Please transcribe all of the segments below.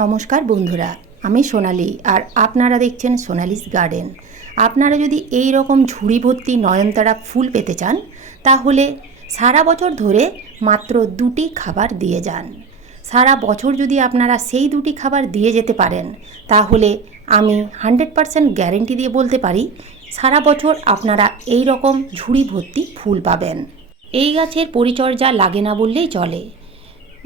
নমস্কার বন্ধুরা, আমি সোনালি আর আপনারা দেখছেন সোনালিস গার্ডেন। আপনারা যদি এই রকম ঝুড়ি ভর্তি নয়নতারা ফুল পেতে চান, তাহলে সারা বছর ধরে মাত্র দুটি খাবার দিয়ে যান। সারা বছর যদি আপনারা সেই দুটি খাবার দিয়ে যেতে পারেন, তাহলে আমি হান্ড্রেড পারসেন্ট গ্যারেন্টি দিয়ে বলতে পারি, সারা বছর আপনারা এই রকম ঝুড়ি ভর্তি ফুল পাবেন। এই গাছের পরিচর্যা লাগে না বললেই চলে।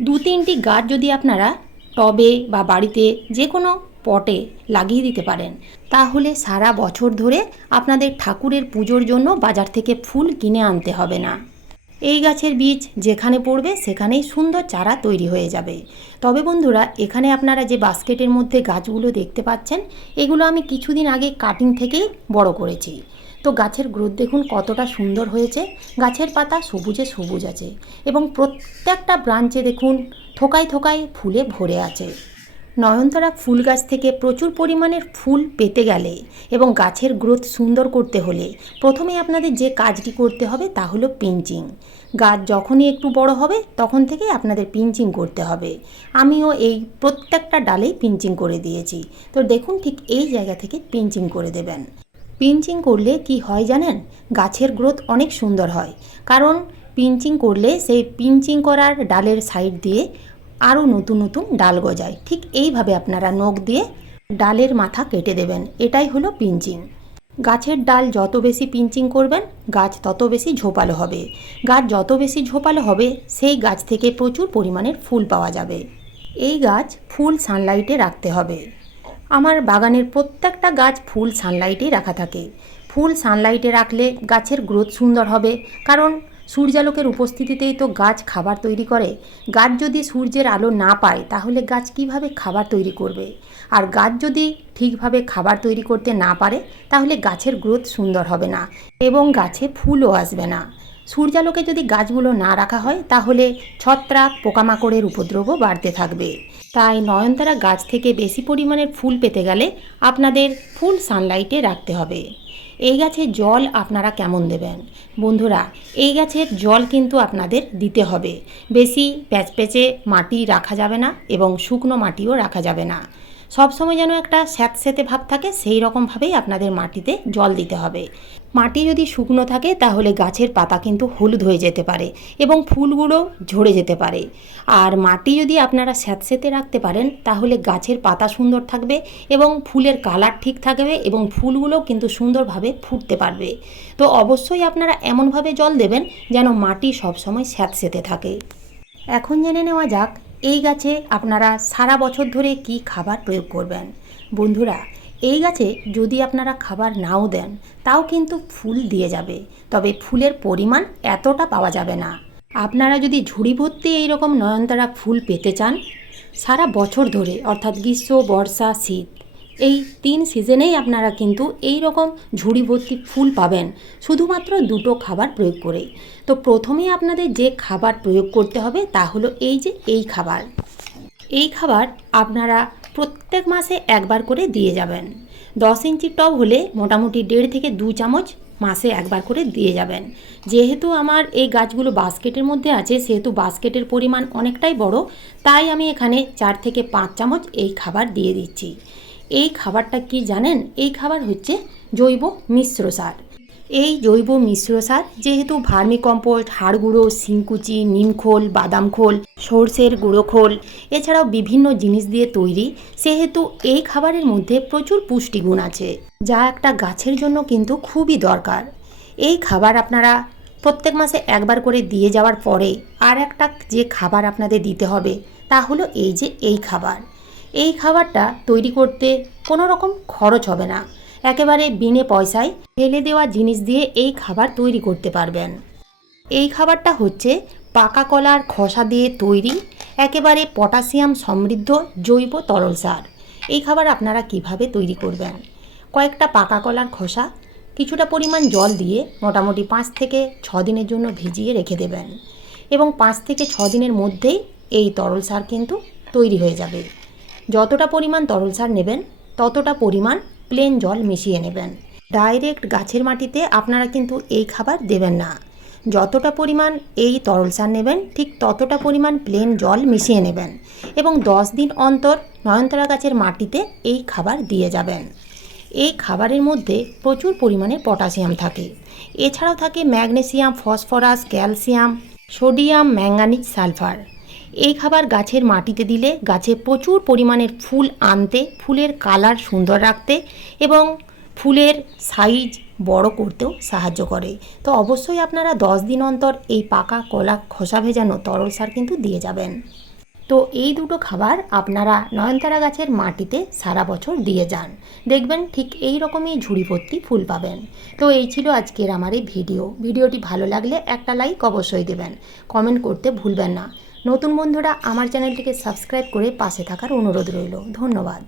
দু তিনটি গাছ যদি আপনারা টবে বা বাড়িতে যে কোনো পটে লাগিয়ে দিতে পারেন। তাহলে সারা বছর ধরে আপনাদের ঠাকুরের পুজোর জন্য বাজার থেকে ফুল কিনে আনতে হবে না। এই গাছের বীজ যেখানে পড়বে সেখানেই সুন্দর চারা তৈরি হয়ে যাবে। তবে বন্ধুরা, এখানে আপনারা যে বাস্কেটের মধ্যে গাছগুলো দেখতে পাচ্ছেন, এগুলো আমি কিছুদিন আগে কাটিং থেকেই বড় করেছি। তো গাছের গ্রোথ দেখুন কতটা সুন্দর হয়েছে। গাছের পাতা সবুজে সবুজ আছে এবং প্রত্যেকটা ব্রাঞ্চে দেখুন থোকায় থোকায় ফুলে ভরে আছে। নয়নতারা ফুল গাছ থেকে প্রচুর পরিমাণের ফুল পেতে গেলে এবং গাছের গ্রোথ সুন্দর করতে হলে প্রথমে আপনাদের যে কাজটি করতে হবে তা হলো পিঞ্চিং। গাছ যখনই একটু বড় হবে তখন থেকে আপনাদের পিঞ্চিং করতে হবে। আমিও এই প্রত্যেকটা ডালেই পিঞ্চিং করে দিয়েছি। তো দেখুন ঠিক এই জায়গা থেকে পিঞ্চিং করে দেবেন। পিঞ্চিং করলে কি হয় জানেন? গাছের গ্রোথ অনেক সুন্দর হয়। কারণ পিঞ্চিং করলে সেই পিঞ্চিং করার ডালের সাইড দিয়ে আরও নতুন নতুন ডাল গজায়। ঠিক এইভাবে আপনারা নখ দিয়ে ডালের মাথা কেটে দেবেন। এটাই হলো পিঞ্চিং। গাছের ডাল যত বেশি পিঞ্চিং করবেন, গাছ তত বেশি ঝোপালো হবে। গাছ যত বেশি ঝোপালো হবে, সেই গাছ থেকে প্রচুর পরিমাণের ফুল পাওয়া যাবে। এই গাছ ফুল সানলাইটে রাখতে হবে। আমার বাগানের প্রত্যেকটা গাছ ফুল সানলাইটেই রাখা থাকে। ফুল সানলাইটে রাখলে গাছের গ্রোথ সুন্দর হবে, কারণ সূর্যালোকের উপস্থিতিতেই তো গাছ খাবার তৈরি করে। গাছ যদি সূর্যের আলো না পায়, তাহলে গাছ কীভাবে খাবার তৈরি করবে? আর গাছ যদি ঠিকভাবে খাবার তৈরি করতে না পারে, তাহলে গাছের গ্রোথ সুন্দর হবে না এবং গাছে ফুলও আসবে না। সূর্যালোকে যদি গাছগুলো না রাখা হয়, তাহলে ছত্রাক, পোকামাকড়ের উপদ্রবও বাড়তে থাকবে। তাই নয়নতারা গাছ থেকে বেশি পরিমাণের ফুল পেতে গেলে আপনাদের ফুল সানলাইটে রাখতে হবে। এই গাছে জল আপনারা কেমন দেবেন? বন্ধুরা, এই গাছের জল কিন্তু আপনাদের দিতে হবে। বেশি প্যাচপ্যাচে মাটি রাখা যাবে না এবং শুকনো মাটিও রাখা যাবে না। সবসময় যেন একটা স্যাঁতস্যাঁতে ভাব থাকে, সেই রকমভাবেই আপনাদের মাটিতে জল দিতে হবে। মাটি যদি শুকনো থাকে, তাহলে গাছের পাতা কিন্তু হলুদ হয়ে যেতে পারে এবং ফুলগুলো ঝরে যেতে পারে। আর মাটি যদি আপনারা স্যাঁতস্যাঁতে রাখতে পারেন, তাহলে গাছের পাতা সুন্দর থাকবে এবং ফুলের কালার ঠিক থাকবে এবং ফুলগুলো কিন্তু সুন্দরভাবে ফুটতে পারবে। তো অবশ্যই আপনারা এমনভাবে জল দেবেন যেন মাটি সবসময় স্যাঁতস্যাঁতে থাকে। এখন জেনে নেওয়া যাক এই গাছে আপনারা সারা বছর ধরে কি খাবার প্রয়োগ করবেন? বন্ধুরা, এই গাছে যদি আপনারা খাবার নাও দেন, তাও কিন্তু ফুল দিয়ে যাবে। তবে ফুলের পরিমাণ এতটা পাওয়া যাবে না। আপনারা যদি ঝুড়ি ভর্তি এইরকম নয়নতারা ফুল পেতে চান, সারা বছর ধরে, অর্থাৎ গ্রীষ্ম, বর্ষা, শীত এই তিন সিজনেই আপনারা কিন্তু এই রকম ঝুড়ি ভর্তি ফুল পাবেন, শুধুমাত্র দুটো খাবার প্রয়োগ করে তো প্রথমেই আপনাদের যে খাবার প্রয়োগ করতে হবে তা হলো এই যে এই খাবার। এই খাবার আপনারা প্রত্যেক মাসে একবার করে দিয়ে যাবেন। দশ ইঞ্চির টব হলে মোটামুটি দেড় থেকে দু চামচ মাসে একবার করে দিয়ে যাবেন। যেহেতু আমার এই গাছগুলো বাস্কেটের মধ্যে আছে, সেহেতু বাস্কেটের পরিমাণ অনেকটাই বড়, তাই আমি এখানে চার থেকে পাঁচ চামচ এই খাবার দিয়ে দিচ্ছি। এই খাবারটা কি জানেন? এই খাবার হচ্ছে জৈব মিশ্র সার। এই জৈব মিশ্র সার যেহেতু ভার্মি কম্পোস্ট, হাড় গুঁড়ো, শিংকুচি নিমখোল বাদাম খোল, সর্ষের গুঁড়ো খোল, এছাড়াও বিভিন্ন জিনিস দিয়ে তৈরি, সেহেতু এই খাবারের মধ্যে প্রচুর পুষ্টিগুণ আছে, যা একটা গাছের জন্য কিন্তু খুবই দরকার। এই খাবার আপনারা প্রত্যেক মাসে একবার করে দিয়ে যাওয়ার পরে আর একটা যে খাবার আপনাদের দিতে হবে, তা হলো এই যে এই খাবার। এই খাবারটা তৈরি করতে কোনো রকম খরচ হবে না। একেবারে বিনে পয়সায় ফেলে দেওয়া জিনিস দিয়ে এই খাবার তৈরি করতে পারবেন। এই খাবারটা হচ্ছে পাকা কলার খোসা দিয়ে তৈরি, একেবারে পটাশিয়াম সমৃদ্ধ জৈব তরল সার। এই খাবার আপনারা কীভাবে তৈরি করবেন? কয়েকটা পাকা কলার খোসা, কিছুটা পরিমাণ জল দিয়ে মোটামুটি পাঁচ থেকে ছ দিনের জন্য ভিজিয়ে রেখে দেবেন। এবং পাঁচ থেকে ছ দিনের মধ্যেই এই তরল সার কিন্তু তৈরি হয়ে যাবে। যতটা পরিমাণ তরল সার নেবেন, ততটা পরিমাণ প্লেন জল মিশিয়ে নেবেন। ডাইরেক্ট গাছের মাটিতে আপনারা কিন্তু এই খাবার দেবেন না। যতটা পরিমাণ এই তরল সার নেবেন, ঠিক ততটা পরিমাণ প্লেন জল মিশিয়ে নেবেন এবং দশ দিন অন্তর নয়নতারা গাছের মাটিতে এই খাবার দিয়ে যাবেন। এই খাবারের মধ্যে প্রচুর পরিমাণে পটাশিয়াম থাকে। এছাড়াও থাকে magnesium, phosphorus, calcium, sodium manganese sulphur. এই খাবার গাছের মাটিতে দিলে গাছে প্রচুর পরিমাণের ফুল আনতে, ফুলের কালার সুন্দর রাখতে এবং ফুলের সাইজ বড় করতেও সাহায্য করে। তো অবশ্যই আপনারা দশ দিন অন্তর এই পাকা কলা খোসা ভেজানো তরল সার কিন্তু দিয়ে যাবেন। তো এই দুটো খাবার আপনারা নয়নতারা গাছের মাটিতে সারা বছর দিয়ে যান। দেখবেন ঠিক এই রকমই ঝুড়ি ভর্তি ফুল পাবেন। তো এই ছিল আজকের আমার এই ভিডিও। ভিডিওটি ভালো লাগলে একটা লাইক অবশ্যই দেবেন। কমেন্ট করতে ভুলবেন না। নতুন বন্ধুরা আমার চ্যানেলটিকে সাবস্ক্রাইব করে পাশে থাকার অনুরোধ রইল। ধন্যবাদ।